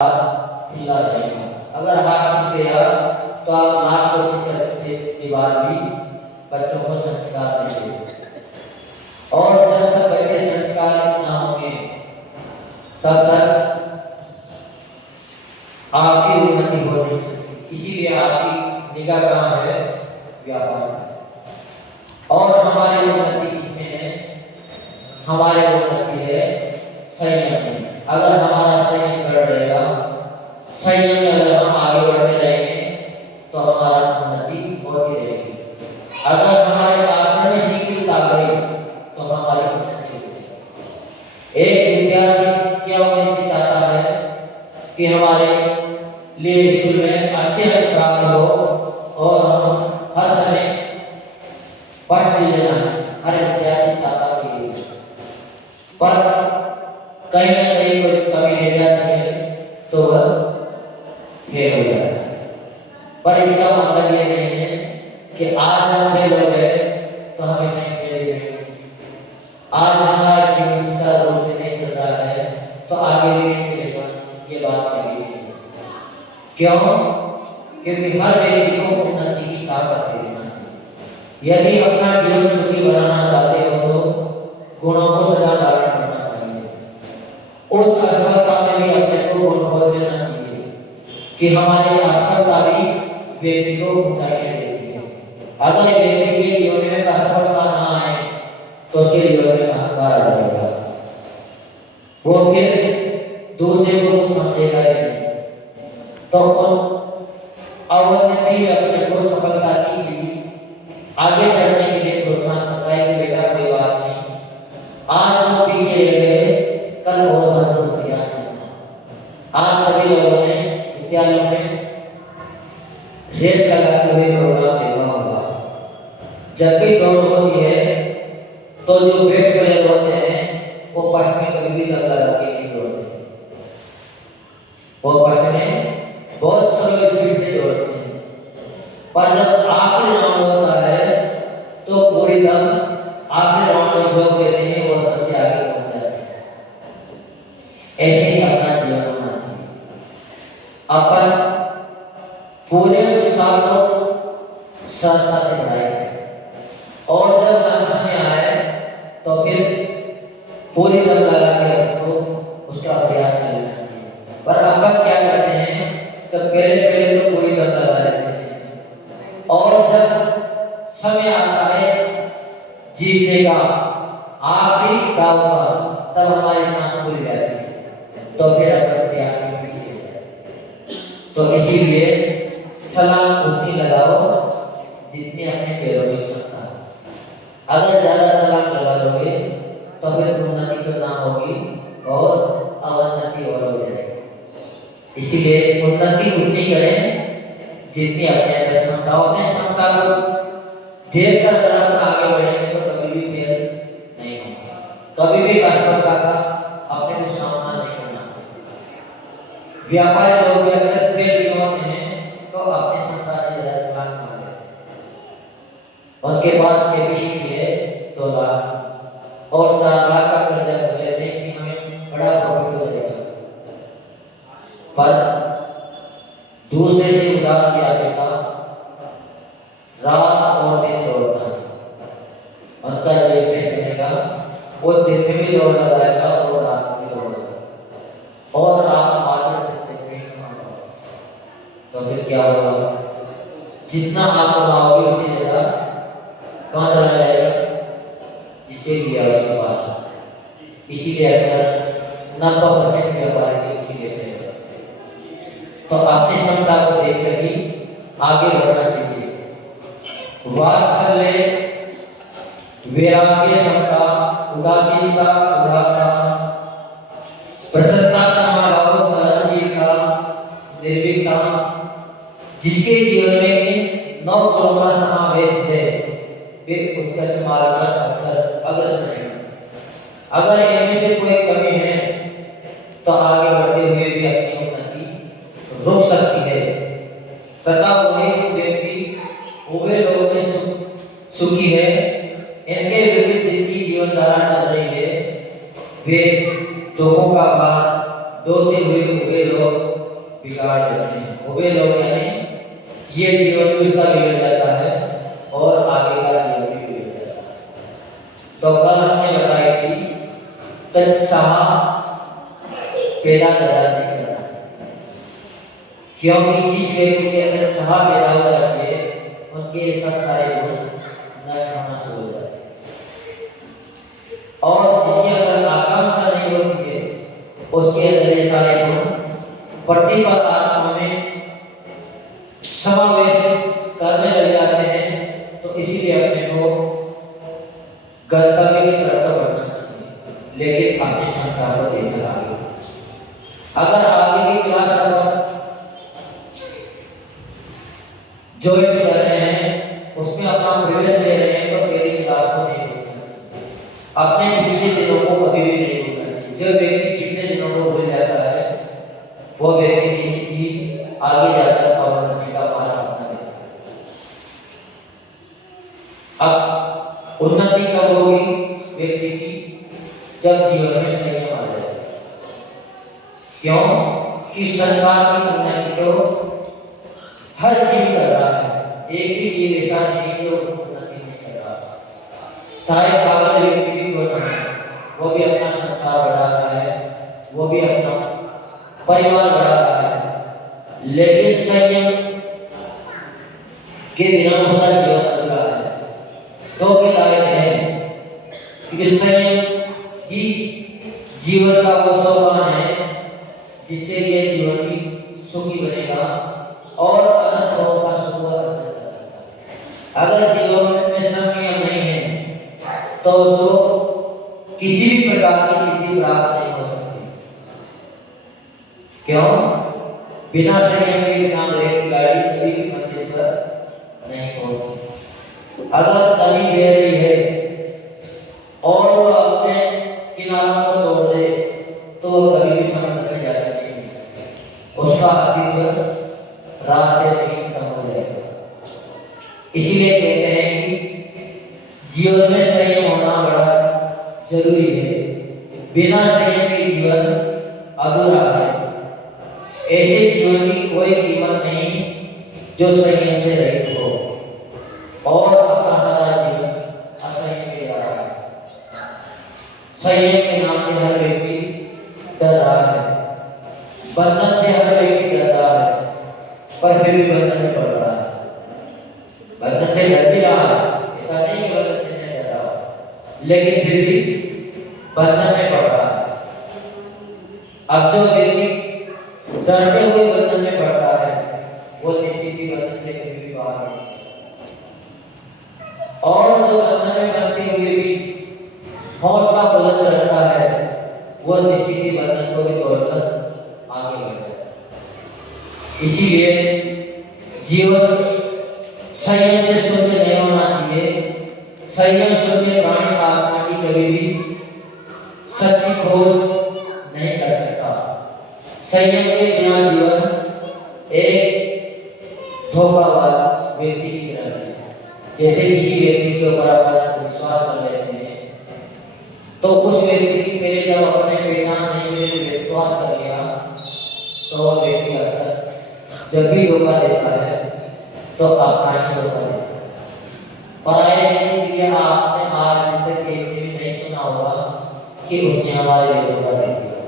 हिला देगा। अगर हाथ खींच गया तो आप नाक को सीधे के बाद भी बच्चों को संस्कार देंगे। और जब तक बच्चे संस्कार ना होंगे तब तक आपकी उन्नति हो नहीं सकती। इसीलिए आपकी निगाह कहाँ है? व्यापार में। और हमारी उन्नति किसमें है? हमारी उन्नति है संयम में। अगर हमारा संयम बढ़ रहेगा, संयम में अगर हम आगे बढ़ते रहेंगे तो हमारा उन्नति होती रहेगी। अगर हमारे आचरण में शिथिलता आ गई तो हमारी उन्नति होगी। एक विद्यार्थी क्या उन्नति चाहता है कि हमारे लिए स्कूल में अच्छे अंक प्राप्त हो और हम हर समय पढ़ते लेना है। हर विद्यार्थी चाहता है, पर कहीं ना कहीं कोई कमी रह जाती है तो वह फेल हो जाता है। पर इसका मतलब ये नहीं है कि आज हम फेल हो गए तो हमेशा ही फेल रहेंगे। आज हमारा जीवन सुंदर रूप से नहीं चल रहा है तो आगे भी नहीं चलेगा, ये बात कभी नहीं। क्यों? क्योंकि हर व्यक्ति को उन्नति की ताकत देखना चाहिए। यदि अपना जीवन सुखी बनाना चाहते हो तो गुणों को सदा धारण करना चाहिए। उस असफलता में भी अपने को गुण खोज लेना चाहिए कि हमारी असफलता भी व्यक्ति को ऊंचाइयां देती है। अगर व्यक्ति के जीवन में असफलता ना आए तो उसके जीवन में अहंकार आ जाएगा, वो फिर दूसरे को समझेगा ही नहीं। तो अवनति अपने को सफलता की आगे चलने के लिए प्रोत्साहन करता है कि बेटा कोई बात नहीं, आज हम पीछे रह गए, कल और मजबूत प्रयास करना। आज सभी लोगों ने विद्यालयों में रेस लगाते हुए प्रोग्राम देखा होगा। जब भी दौड़ होती है तो जो बैट प्लेयर होते हैं वो पट में कभी भी लगा के नहीं दौड़ते, वो पट में बहुत स्लो स्पीड से दौड़ते हैं। पर जब आखिरी राउंड होता है तो पूरी दम आखिरी राउंड में जो कहते हैं वो सबसे आगे पहुंच जाते हैं। ऐसे ही अपना जीवन होना चाहिए। अपन पूरे साल को सरलता से पढ़ाई और जब लक्ष्य में आए तो फिर पूरी दम लगा के उसको उसका प्रयास करना चाहिए। पर अपन क्या करते हैं तो पहले तो पूरी दम लगा लेते हैं और जब समय आता है जीतने का, आखिरी दाव का, तब हमारी सांस भूल जाती है तो फिर अपन प्रयास नहीं करते। तो इसीलिए छलांग उतनी लगाओ जितनी अपने पैरों में क्षमता है। अगर ज्यादा छलांग लगा लोगे तो फिर उन्नति तो ना होगी और अवनति और हो जाएगी। इसीलिए उन्नति उतनी करें जितनी अपने अंदर क्षमता हो। अपने क्षमता को ढेर कर अगर हम आगे बढ़ेंगे तो कभी भी फेल नहीं होगा, कभी भी असफलता का अपने को सामना नहीं करना। व्यापारी लोग भी अक्सर फेल भी होते हैं तो अपनी क्षमता से ज्यादा छलांग मारते हैं। उनके बाद कैपेसिटी है 2 लाख और 4 लाख का कर्जा कर लेते हैं कि हमें बड़ा प्रॉफिट हो जाएगा, पर दूसरे से उधार किया पैसा रात और दिन दौड़ता है। उनका जो इंटरेस्ट बनेगा वो दिन में भी दौड़ लगाएगा और रात में भी दौड़ लगाएगा और आप मात्र तो फिर क्या होगा? जितना आप कमाओगे उससे ज्यादा कहाँ चला जाएगा? जिससे लिया आपके पास। इसीलिए अक्सर 90% व्यापार के इसी लेते हैं। तो अपनी क्षमता को देखकर ही आगे बढ़ना चाहिए। वात्सल्य, वैराग्य, क्षमता, उदासीनता, उदारता, प्रसन्नता, क्षमा भाव, सहनशीलता, निर्भीकता, जिसके जीवन में 9 गुणों का समावेश है वे उत्कृष्ट मार्ग पर अक्सर अग्रसर हैं। अगर इनमें से कोई कमी है तो आगे बढ़ते हुए भी अपनी उन्नति रुक सकती है तथा वही व्यक्ति उभे लोग में सुखी है। इनके विपरीत जिनकी जीवन धारा चल रही है वे दुखों का भार ढोते हुए वे लोग बिगाड़ देते हैं। वे लोग यानी ये जीवन भी उसका बिगड़ जाता है और आगे का जीवन भी बिगड़ जाता है। तो कल हमने बताया कि तत्साह पैदा नहीं करना, क्योंकि जिस व्यक्ति के अंदर चाह पैदा हो जाती है उनके सब सारे गुण नष्ट होना शुरू हो जाते हैं, और जिसके अंदर आकांक्षा नहीं होती है उसके अंदर ये सारे गुण प्रतिपल आत्मा में समावेश करने लग जाते हैं। तो इसीलिए अपने को गंतव्य की तरफ तो बढ़ना चाहिए, लेकिन अपने संस्कार को देखकर आगे। अगर आगे की क्लास पर जो भी कर रहे हैं उसमें अपना प्रवेश ले रहे हैं तो पहली क्लास को नहीं भूलना चाहिए, अपने पिछले दिनों को कभी भी नहीं भूलना चाहिए। जो व्यक्ति पिछले दिनों को भूल जाता है वो व्यक्ति किसी आगे जाकर अवनति का मार्ग अपना लेता है। अब उन्नति कब होगी व्यक्ति की? जब जीवन में संयम आ जाए। क्यों कि संसार की उन्नति तो हर जीव कर रहा है, एक भी जीव ऐसा नहीं जो उन्नति नहीं कर रहा। चाहे पागल व्यक्ति भी हो, वो भी अपना संसार बढ़ा रहा है, वो भी अपना परिवार बढ़ा रहा है, लेकिन संयम के बिना उसका जीवन अधूरा है। तो के लायक है कि संयम ही जीवन का वो सोपान है जिससे ये जीवन भी सुखी बनेगा और अनंत होगा सुख। अगर जीवन में संयम नहीं है तो उसको किसी भी प्रकार की सिद्धि प्राप्त नहीं हो सकती। क्यों? बिना संयम के बिना ब्रेक गाड़ी कभी भी मंजिल पर नहीं पहुंचती। अगर तली बह रही है और वो अपने किनारों को तोड़ दे तो वो कभी भी समुद्र में जाकर नहीं मिलेगा, उसका अस्तित्व रास्ते में खत्म हो जाएगा। इसीलिए कहते हैं कि जीवन में संयम होना बड़ा जरूरी है, बिना संयम के जीवन अधूरा है। ऐसे जीवन की कोई कीमत नहीं जो संयम से रहित हो और अपना सारा जीवन असंयम में जा रहा है। संयम के नाम से हर व्यक्ति डर रहा है, बंधन से हर व्यक्ति डर रहा है, पर फिर भी बंधन में पड़ रहा है। बंधन से डर भी रहा है, ऐसा नहीं कि बंधन से नहीं डर रहा, लेकिन फिर भी बंधन में पड़ रहा है। अब जो व्यक्ति डरते हुए बंधन में पड़ता है वो निश्चित ही बंधन से कभी भी बाहर नहीं, और जो बंधन में बनते हुए भी हौसला बुलंद रहता है वो निश्चित ही बंधन को भी तोड़कर आगे बढ़ता है। इसीलिए जीवन संयम से शून्य नहीं होना चाहिए। संयम शून्य प्राणी आत्मा की कभी भी सच्ची खोज नहीं कर सकता। संयम के बिना जीवन एक धोखाबाज व्यक्ति की तरह है। जैसे किसी व्यक्ति के ऊपर आप विश्वास कर लेते हैं तो उस व्यक्ति की पहले जब अपने पहचान नहीं हुए विश्वास कर लिया तो वह व्यक्ति अक्सर जब भी धोखा देता है तो अपना ही धोखा देता है। पराये व्यक्ति के लिए आपने आज तक एक भी नहीं सुना होगा कि उसने हमारे लिए धोखा दे दिया,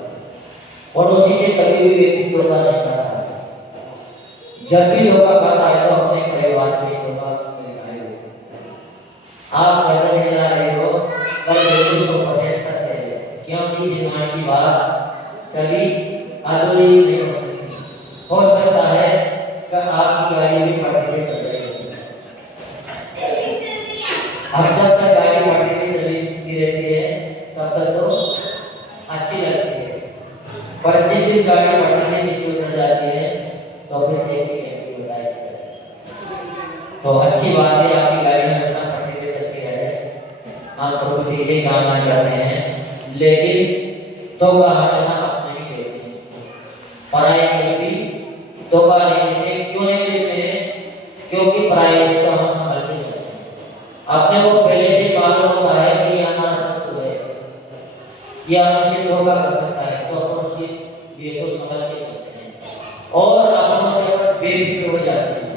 और उसी से कभी भी व्यक्ति धोखा नहीं खाता। जब भी धोखा खाता है तो अपने परिवार में धोखा मिलता है। आप पैदल चला रहे हो कल जरूर तो पटेल सकते हैं, क्योंकि निर्माण की बात कभी अधूरी नहीं हो सकती। हो सकता है कि आपकी गाड़ी भी पटरी चल रही है, अब जब तक गाड़ी पटरी चलती रहती है तब तक तो अच्छी लगती है, पर जिस दिन गाड़ी पटरी से नीचे उतर जाती है तो फिर देखिए तो अच्छी बात है आपकी गाड़ी में हमेशा पटरी पे चलती रहे, हम तो सीधे काम ना करते हैं, लेकिन तो का हमेशा अपने ही देते हैं। पराये कभी तो का नहीं देते। क्यों नहीं देते हैं? क्योंकि पराये से तो हम संभल के चलते हैं। अपने को पहले से मालूम होता है कि हमारा शत्रु है या हमसे धोखा कर सकता है, तो हम उसकी ये तो समझ के चलते हैं और अपनों से अपन बेफिक्र हो जाते हैं।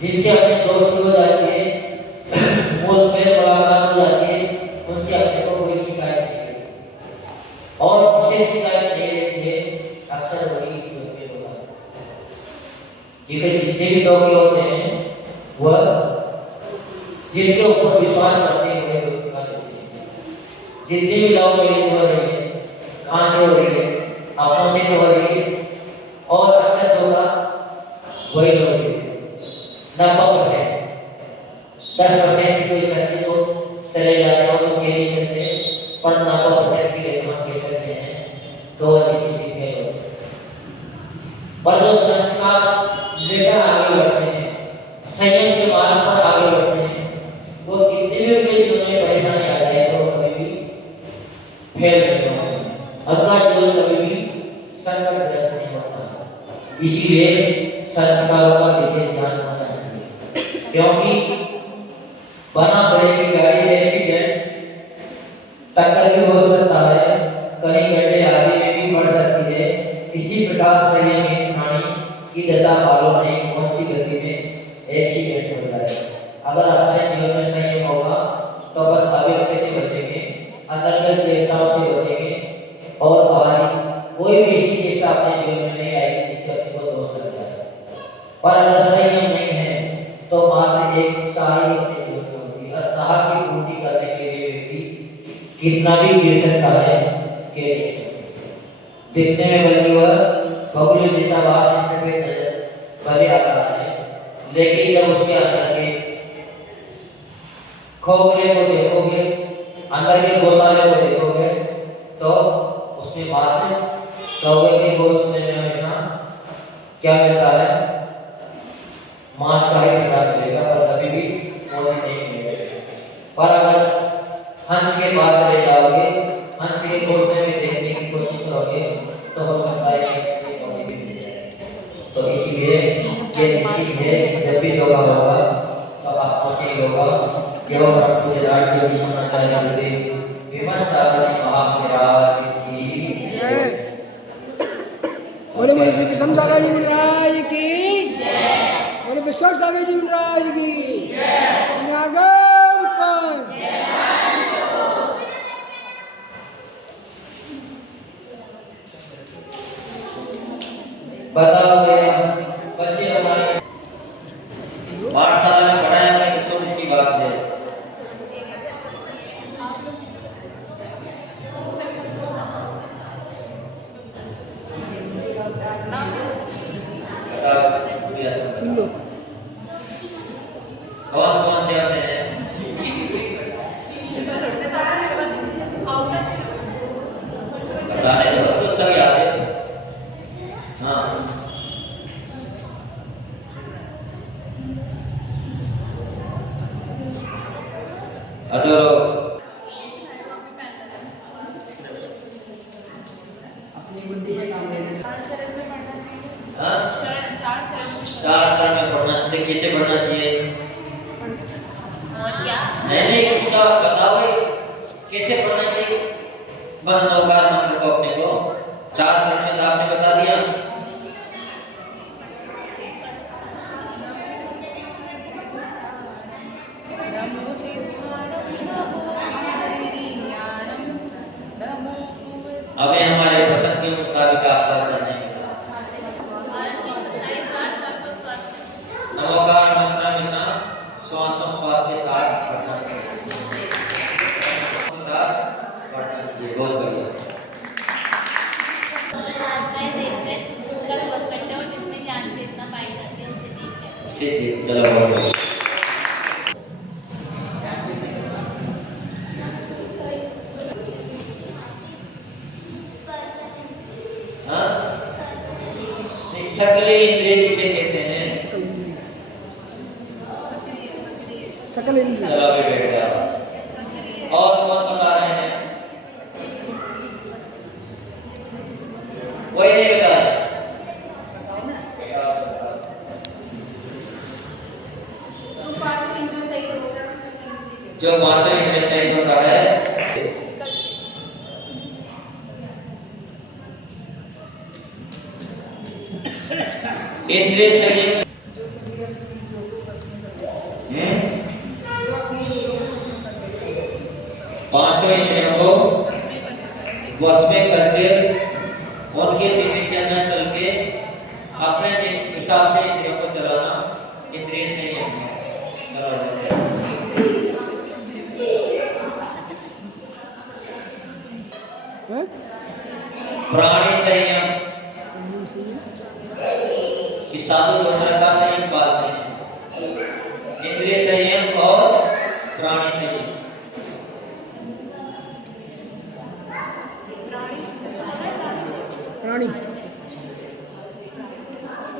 जिनसे अपनी दोस्ती हो जाती है, वो मेल मुलाकात हो जाती है, उनसे अपने को कोई शिकायत नहीं रहती और जिससे शिकायत नहीं रहती है अक्सर वही दोस्ती होता है। क्योंकि जितने भी लोग होते हैं वह जिनके ऊपर विश्वास करते हुए दोस्ती करते हैं। जितनी भी लव मैरिज हो रही है, कहाँ से हो रही है, अपनों से हो रही है और अक्सर होगा वही लोग हैं। 90% 10% कोई सच्ची तो चले जाते हैं तो कह नहीं सकते, पर 90% की रेखा हम कह सकते हैं तो इसी दिखे लोग। पर जो संस्कार लेकर आगे बढ़ते हैं, संयम के मार्ग पर आगे बढ़ते हैं, वो कितने भी उनके जीवन में परेशानी आ जाए तो कभी भी फेल नहीं होते, उनका जीवन कभी भी संकटग्रस्त नहीं होता। इसीलिए संस्कारों का विशेष ध्यान होना चाहिए, क्योंकि बना बड़े की गाड़ी ऐसी है, टक्कर भी हो सकता है, कहीं गड्ढे आगे में भी बढ़ सकती है। इसी प्रकार संयमी प्राणी की दशा मालूम नहीं कौन सी गति में एक्सीडेंट हो जाए। अगर अपने जीवन में संयम होगा तो अपन आवेग से बचेंगे, अंतर्गत चेष्टाओं से बचेंगे और हमारी कोई भी ऐसी चेष्टा अपने जीवन में नहीं आएगी जिससे अपने को दोष लग जाए। पर अगर संयम नहीं है तो मात्र एक चाह ही अपने जीवन में होती है और चाह की पूर्ति करने के लिए व्यक्ति कितना भी गिर सकता है कि दिखने में बल्कि वह बगुले जैसा बाहर सफेद नजर भले आता है, लेकिन जब उसके अंदर के खोखले को देखोगे, अंदर के गौशाले को देखोगे तो उसमें मात्र कौवे के गोश्त में हमेशा क्या मिलता है, मांस का ही टुकड़ा मिलेगा पर कभी भी मोती नहीं मिलेगा। पर अगर हंस के पास चले जाओगे, हंस के गोश्त में देखने की कोशिश करोगे तो हो सकता है कि मोती भी मिल जाए। तो इसीलिए ये निश्चित है जब भी योगा होगा तो आपको नहीं होगा केवल आपको गुजरात के भी होना चाहिए। विमर्श सागरी महाविराज की बोले बोले श्री विषम सागर जी महाराज की बोले विश्व सागर जी महाराज की नागम पंथ बताओ बच्चे हमारे पाठशाला में पढ़ाया हमने कि छोटी सी बात है। कौन कौन से आते हैं? बताने दो तो सभी आते हैं। हाँ अपनी बुद्धि से काम लेने चार चरण में पढ़ना चाहिए। कैसे पढ़ना चाहिए? नहीं उसका बताओ कैसे पढ़ना चाहिए। बस नौकार मंत्र को अपने को चार चरण में आपने बता दिया। अभी हमारे पसंद के मुताबिक आप करना है। नमोकार मंत्र हमेशा श्वासोच्छ्वास के साथ पढ़ना चाहिए। बहुत बढ़िया। चलो सकल इंद्रिय किसे कहते हैं? सकल इंद्रिय। चलो अभी बैठ जाओ। और कौन बता रहे हैं? कोई नहीं बता रहा। जो पांचों इंद्रिय सही होता है इंद्रिय संयम पांचों इंद्रियों को वश में करके उनके दिनचर्या चल के अपने हिसाब से इंद्रियों को चलाना इंद्रिय संयम है। प्राणी संयम साधु दोनों का संयम पालते हैं, इंद्रिय संयम और प्राणी संयम। प्राणी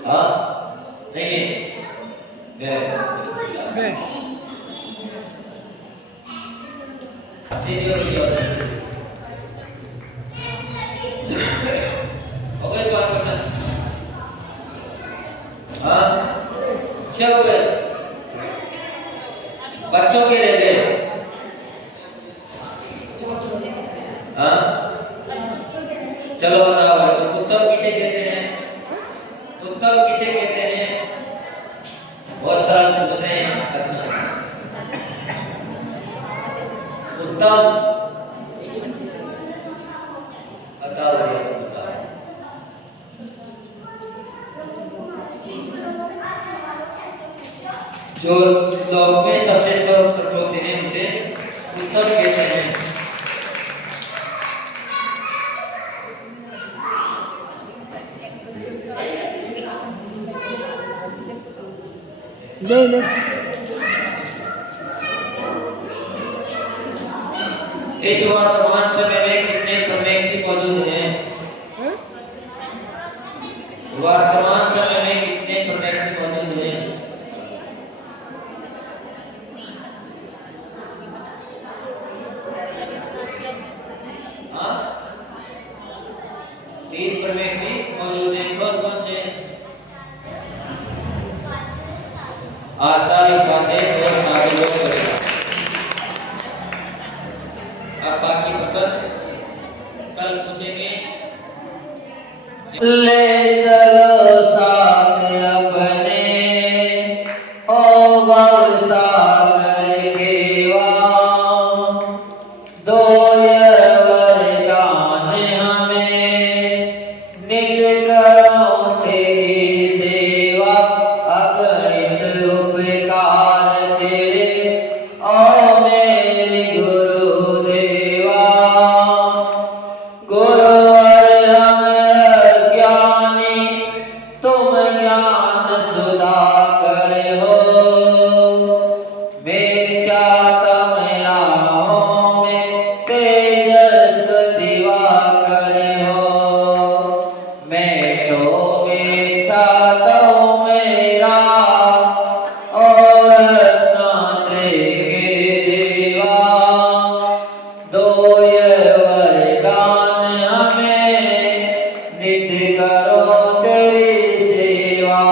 हाँ नहीं है है ओके बात करना हाँ क्या हो गए बच्चों के रह गए हाँ चलो बताओ भाई उत्तम किसे कहते हैं? उत्तम किसे कहते हैं? बहुत सरल पूछ रहे हैं उत्तम बताओ भैया जो लोग में सबसे उत्तर लोग देने मुझे उत्तम कहते हैं। नहीं इस वर्तमान समय में कितने प्रमेय मौजूद हैं? वर्तमान समय में कितने प्रमेय मौजूद हैं? हाँ 3 प्रमेय मौजूद हैं। कौन से? आचार्य उपाध्याय और सारे लोग करेगा। अब बाकी प्रश्न कल पूछेंगे। ले चलो साथ अपने ओ सागर केवा दो वरदान हमें निज करो तेरी सेवा अगणित उपकार तेरे ओ मेरे गुरुदेवा। गुरुवर हम अज्ञानी तुम ज्ञान सुधा करे हो। मैं क्या तम राहों में तेजस दिवा करे हो। मैं तो बेटा तो मेरा और नाते के देवा। दो वरदान हमें नित्य करो तेरी सेवा।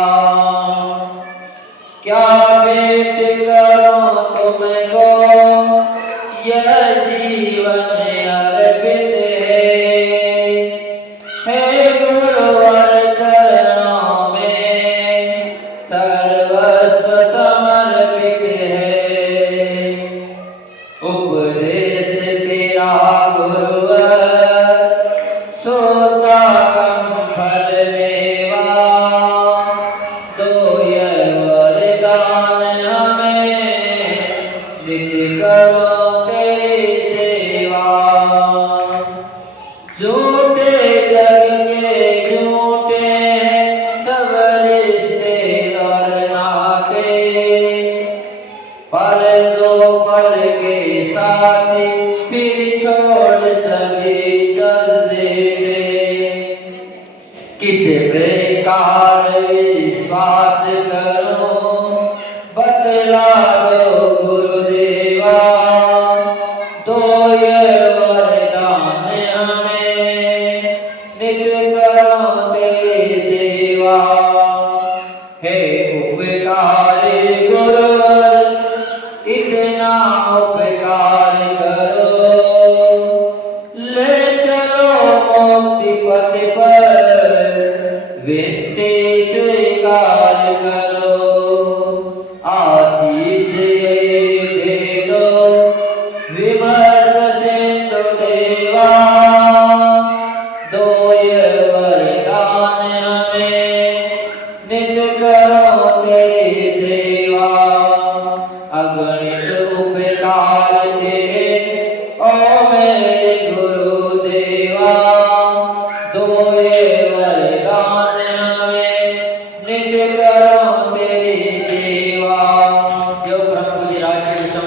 क्या भेंट करो तुमको यह जीवन अर्पित है गुरुवर चरणों में सर्वस्व समर्पित है। उपदेश तेरा गुरुवर सोता कम फल मेवा। दो वरदान हमें नित्य करो तेरी सेवा। झूठे जग के झूठे सब रिश्ते और नाते पल दो पल के साथी फिर छोड़ सभी चल देते। किस प्रकार विश्वास करो बतला दो गुरुदेवा। दो वरदान हमें नित्य करो तेरी सेवा। हे उपकारी गुरुवर इतना उपकार करो। ले चलो मुक्ति पथ पर विनती स्वीकार स्वीकार करो, आशीष दे दो विमर्श सिंधु देवा, दो ये वरदान हमें नित करो तेरी सेवा। अगणित उपकार तेरे ओ मेरे गुरुदेवा, दो ये वरदान हमें नित करो तेरी सेवा। जो ब्रह्म जी राज्य विषम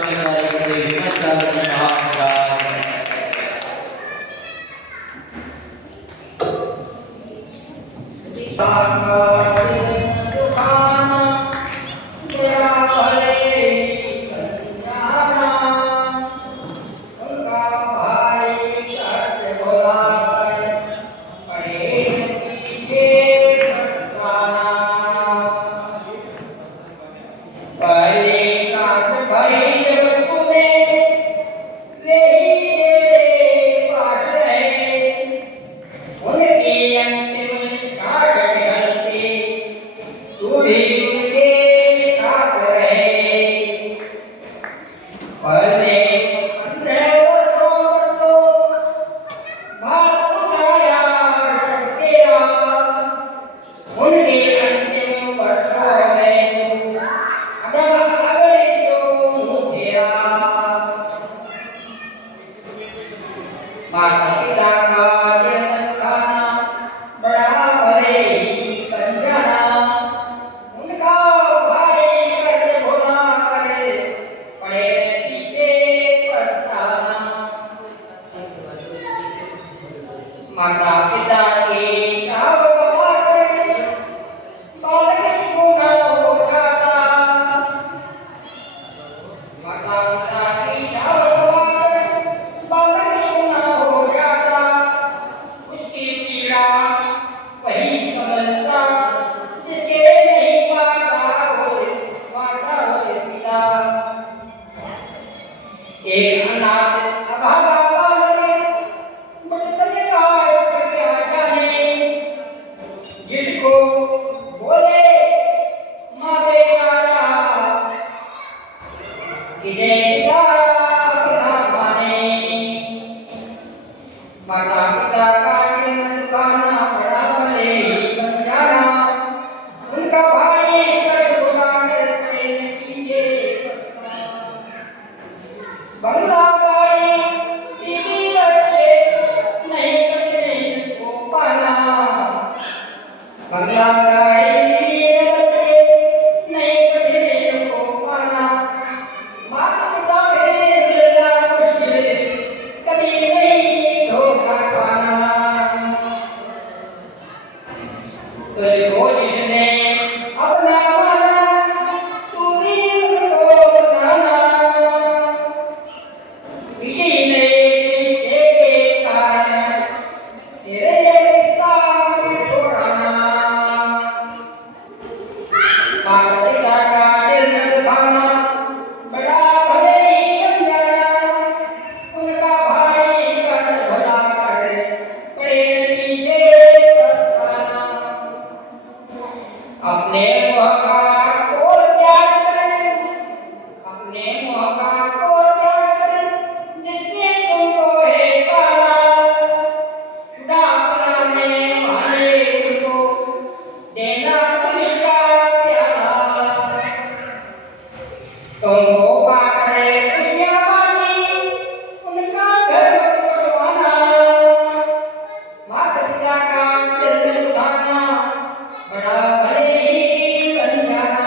माता पिता के नाम गवाकर बालक गुंगा हो जाता। माता पिता के नाम गवाकर बालक गुंगा हो जाता। उसकी पीड़ा वही समझता जिसके नहीं पाता हो पिता। एक अनाथ अभागा जिसको बोले माँ बेचारा किसे अपना माने। माता पिता का दुकाना बड़ा भले बन जाना। उनका भाई कर गुना करते पीछे बंगला गाड़ी टीवी बच्चे नहीं करने को पाना। बंगला गाड़ी नहीं करने को पाना। माता पिता के जिला मुश्किल कभी नहीं धोखा पाना। तो जिसने अपना माना तू भी उनको बताना। किसी ने के कारण तेरे काम छोड़ाना। माता पिता का दिल न दुखाना बड़ा भले ही बन जाना। उनका भाई कर भला कर बड़े पीछे पछताना। अपने मौका को त्याग कर, अपने मौका को त्याग कर जिसने तुमको है पाला। खुदा अपनाने वाले तुमको देना तुमका प्यारा। तुमको पाकर खुशियाँ पानी उनका घर बनवाना। माता पिता का दिल दुखाना बड़ा भले ही बन जाना।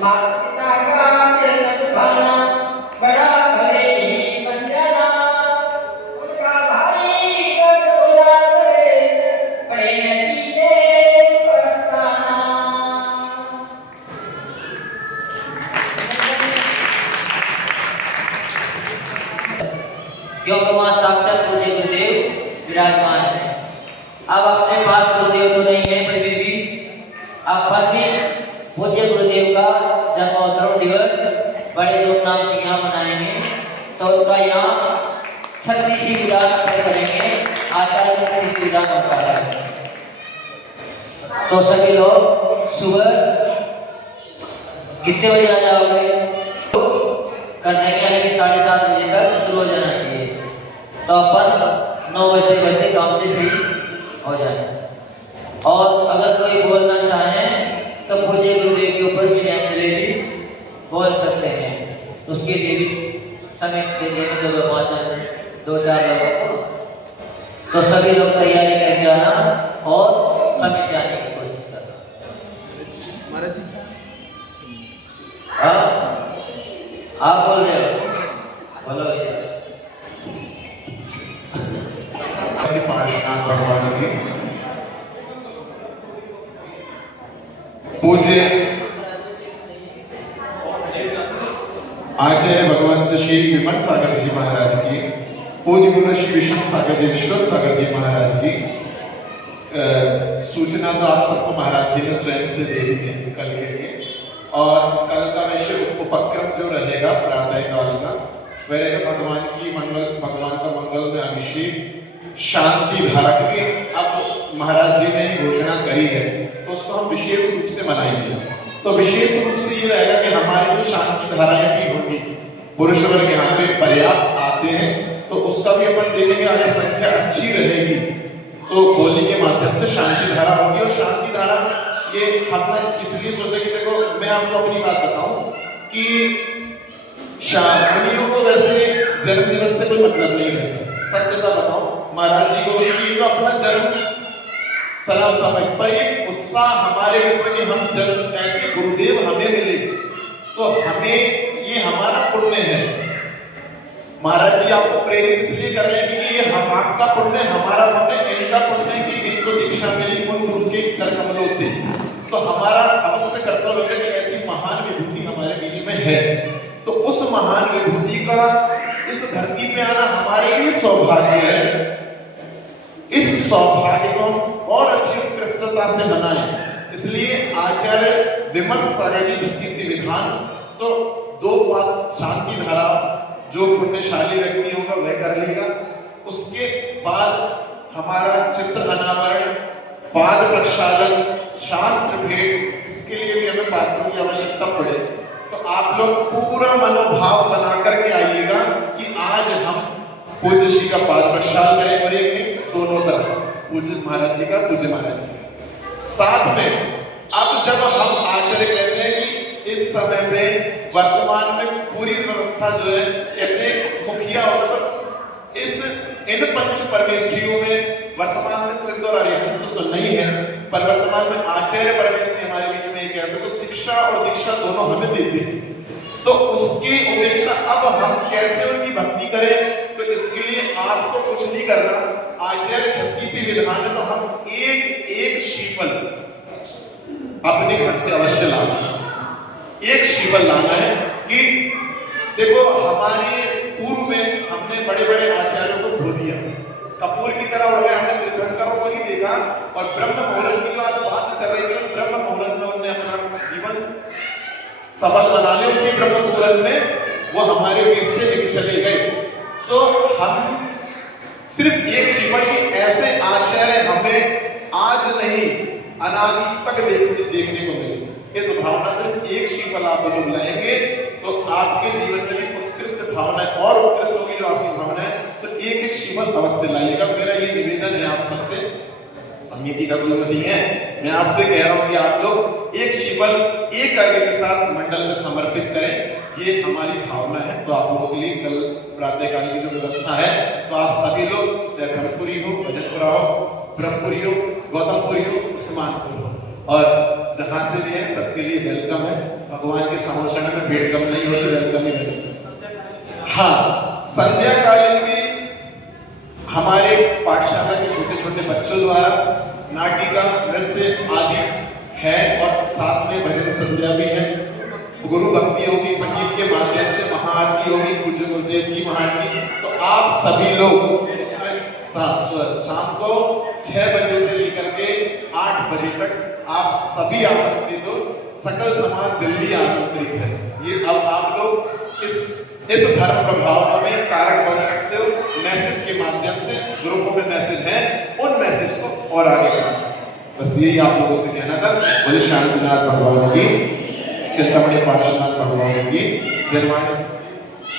माता पिता का तिलक भाना बड़ा भले ही बन जाना उनका भारी कर्ज उड़ा करे बड़े नतीजे पछताना। क्योंकि वहाँ साक्षात पूज्य गुरुदेव विराजमान है। अब अपने पास गुरुदेव तो नहीं है, फिर भी अब पर भी पूज्य गुरुदेव का जन्मोत्सव दिवस बड़े धूमधाम से यहाँ मनाएंगे, तो उनका यहाँ छत्तीसी विधान करेंगे, आचार्य छत्तीसी विधान होता है। तो सभी लोग सुबह कितने बजे आ जाओगे? करने के लिए 7:30 बजे तक शुरू हो जाना चाहिए, तो अपन 9 बजे काम से फ्री हो जाए। और अगर कोई बोलना चाहे तो पूज्य गुरुदेव के ऊपर भी नेचुरली बोल सकते हैं, उसके लिए भी समय दे देंगे 2-4 लोगों को। तो सभी लोग तैयारी करके आना और समय से आने की कोशिश करना। महाराज जी आप बोल रहे हो, बोलो भैया। पार्श्वनाथ भगवान की पूज्य आचार्य भगवंत श्री विमल सागर जी महाराज की, पूज्य गुरु श्री विष्णु सागर जी, विश्व सागर जी महाराज की सूचना तो आप सबको महाराज जी ने स्वयं से दे दी है कल के लिए। और कल का विषय उपक्रम जो रहेगा प्रातःकाल का वह रहेगा भगवान का मंगल में अभिषेक शांति धारा की। अब महाराज जी ने घोषणा करी है तो उसको हम विशेष रूप से मनाएंगे। तो विशेष रूप से ये रहेगा कि हमारी जो शांति धाराएं भी होगी, पुरुष वर्ग यहाँ पे पर्याप्त आते हैं तो उसका भी अपन देखेंगे, अगर संख्या अच्छी रहेगी तो बोली के माध्यम से शांति धारा होगी। और शांति धारा ये हमने इसलिए सोचा कि देखो मैं आपको अपनी बात बताऊं कि मुनियों को वैसे जन्मदिवस से कोई मतलब नहीं है। सत्यता बताओ, महाराज जी को उसकी अपना जन्म सलाम समय पर एक उत्साह हमारे बीच में कि हम जब ऐसे गुरुदेव हमें मिले तो हमें ये हमारा पुण्य है। महाराज जी आपको प्रेरित इसलिए कर रहे हैं कि ये हम आपका पुण्य, हमारा पुण्य, इनका पुण्य है कि इनको दीक्षा मिली उन गुरु के कर कमलों से। तो हमारा अवश्य कर्तव्य है कि ऐसी महान विभूति हमारे बीच में है। तो उस महान विभूति का इस धरती पे आना हमारे लिए सौभाग्य है। इस सौभाग्य को और अच्छी उत्कृष्टता से मनाएं। इसलिए आचार्य विमल सागर जी छत्तीसी विधान तो 2 बात शांति धारा जो पुण्यशाली व्यक्ति होगा वह कर लेगा। उसके बाद हमारा चित्र अनावरण, पाद प्रक्षालन, शास्त्र भेद, इसके लिए भी हमें पात्रों की आवश्यकता पड़े। तो आप लोग पूरा मनोभाव बना करके आइएगा कि आज हम पूज्य श्री का पाद प्रक्षालन करेंगे दोनों तरफ, पूज्य महाराज जी का, पूज्य महाराज जी का। साथ में अब जब हम आचार्य कहते हैं कि इस समय में वर्तमान में पूरी व्यवस्था जो है कहते मुखिया और इस इन पंच परमेष्ठियों में वर्तमान में सिद्ध और अरिहंत तो नहीं है, पर वर्तमान में आचार्य परमेष्ठी हमारे बीच में एक ऐसे तो शिक्षा और दीक्षा दोनों हमें देते हैं। तो उसकी उपेक्षा अब हम कैसे उनकी भक्ति करें, तो इसके लिए आपको कुछ नहीं करना। आचार्य छत्तीसी विधान है तो हम एक श्रीफल अपने घर से अवश्य ला सकते। एक श्रीफल लाना है कि देखो हमारे पूर्व में हमने बड़े बड़े आचार्यों को खो दिया, कपूर की तरह उड़ गए, हमने तीर्थंकरों को ही देखा। और ब्रह्म मुहूर्त की बात चल रही है, ब्रह्म मुहूर्त में उन्होंने अपना जीवन सफल बना लिया। उसी ब्रह्म मुहूर्त में वो हमारे बीच से निकल चले गए। तो हम सिर्फ एक श्रीफल की ऐसे आचार्य हमें आज नहीं अनादि तक देखने को मिले। इस भावना सिर्फ एक श्रीफल आप लोग लाएंगे तो आपके जीवन में भी उत्कृष्ट भावना और उत्कृष्ट होगी जो आपकी भावना है। तो एक श्रीफल अवश्य लाइएगा। मेरा ये निवेदन है आप सबसे, समिति का कोई नहीं है, मैं आपसे कह रहा हूँ कि आप लोग एक श्रीफल एक कार्य के साथ मंडल में समर्पित करें, ये हमारी भावना है। तो आप लोगों के लिए कल प्रातःकाल की जो व्यवस्था है तो आप सभी लोग चाहे धर्मपुरी हो, भजनपुरा हो, ब्रह्मपुरी हो, गौतमपुरी हो, उस्मानपुर हो और जहाँ से भी है सबके लिए वेलकम है। भगवान के समोषण में वेलकम नहीं होते, वेलकम ही वेलकम। हाँ, संध्या कालीन की हमारे पाठशाला के छोटे छोटे बच्चों द्वारा नाटिका, नृत्य आदि है और साथ में भजन संध्या भी है। गुरु भक्ति होगी, संगीत के माध्यम से महाआरती होगी, पूज्य गुरुदेव की महाआरती। तो आप सभी लोग शाम को 6 बजे से लेकर के 8 बजे तक आप सभी आमंत्रित हो। सकल समाज दिल्ली आमंत्रित है। ये अब आप लोग इस धर्म प्रभाव में कारक बन सकते हो। मैसेज के माध्यम से ग्रुप में मैसेज है, उन मैसेज को और आगे बढ़ाओ। बस यही आप लोगों से कहना था। बोले शांतिनाथ भगवान की, चिंतामणि पार्श्वनाथ भगवान की जन्माष्टमी।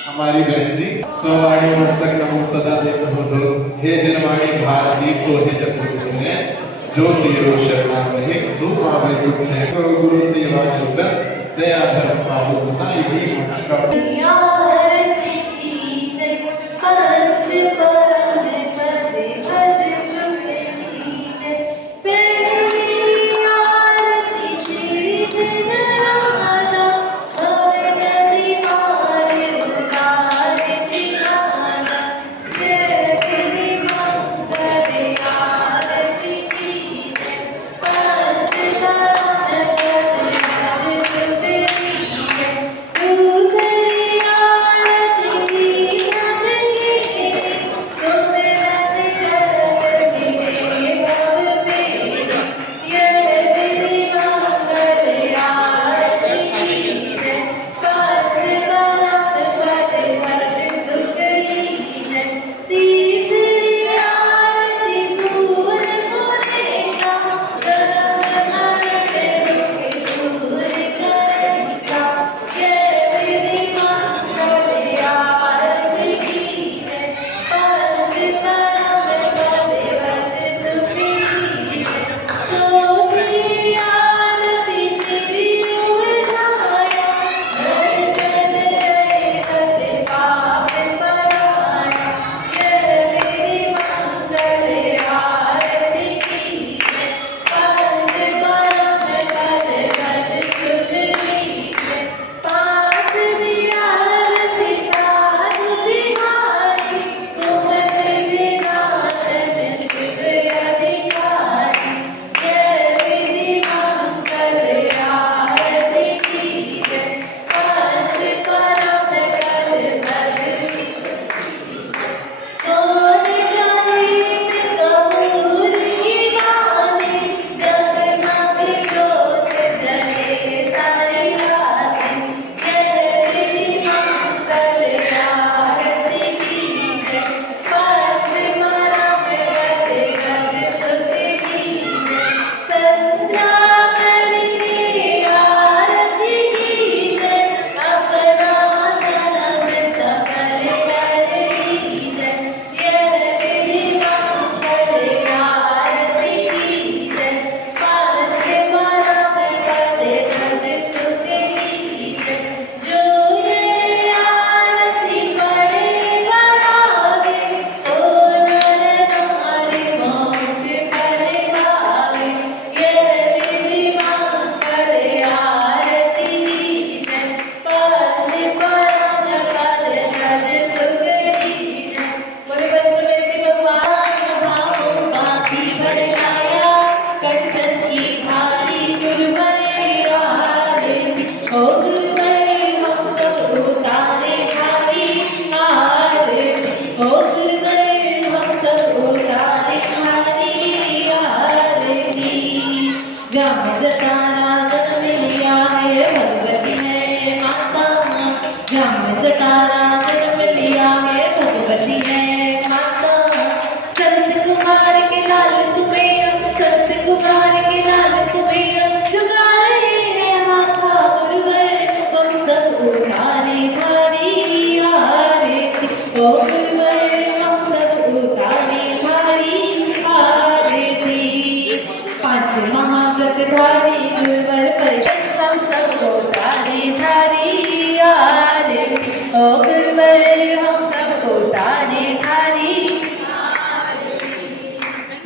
हमारी बहन जी सवाणी मस्तक नमो सदा देव हो। हे जनवाणी भारती तो हे जगत में जो तेरो शरणा रहे सुख आवे सुख है। गुरु सेवा जुग दया धर्म पावो सदा यही मोक्ष का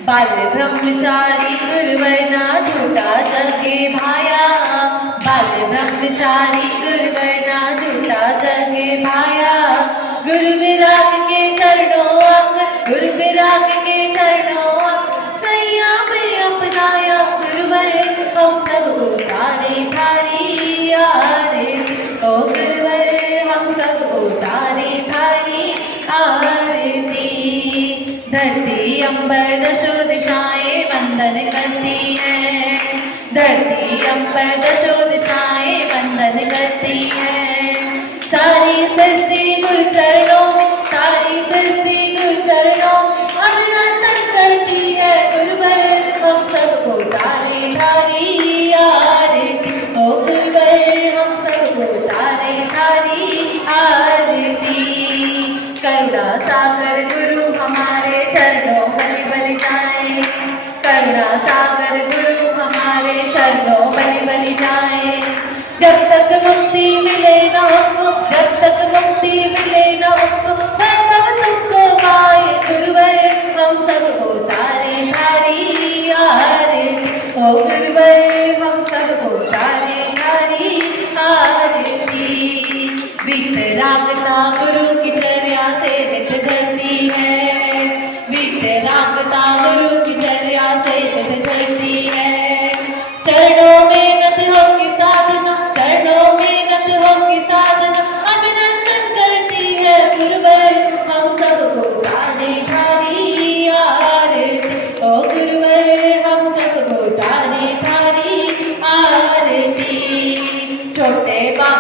बाल ब्रह्मचारी गुरुवर ना झूठा जगे भाया। बाल ब्रह्मचारी गुरुवर्णा झूठा संग माया गुरु विराग के चरणों अंग गुरु विराग के चरणों अंग सैया में अपनाया गुरुवर हम सब उतारे थारी आरती ओ गुरुवर हम सब उतारे थारी आरती धरती अंबर दशो दिशाएं वंदन करती हैं धरती अंबर दशो दिशाएं वंदन करती हैं सारी सृष्टि गुरु चरणों में सारी सृष्टि गुरु चरणों में अभिनंदन करती है गुरुवर हम सबको तारे थारी आरती ओ गुरुवर हम सबको तारे थारी आरती करुणा सागर गुरु हमारे चरणों बलि बलि जाए करुणा सागर गुरु हमारे चरणों बलि बलि जाए जब तक मुक्ति मिले न हमको जब तक मुक्ति मिले न हमको मैं तब तुमको पाए गुरुवर हम सबको तारे थारी आरती ओ गुरुवर हम सबको तारे थारी आरती वितरागता गुरु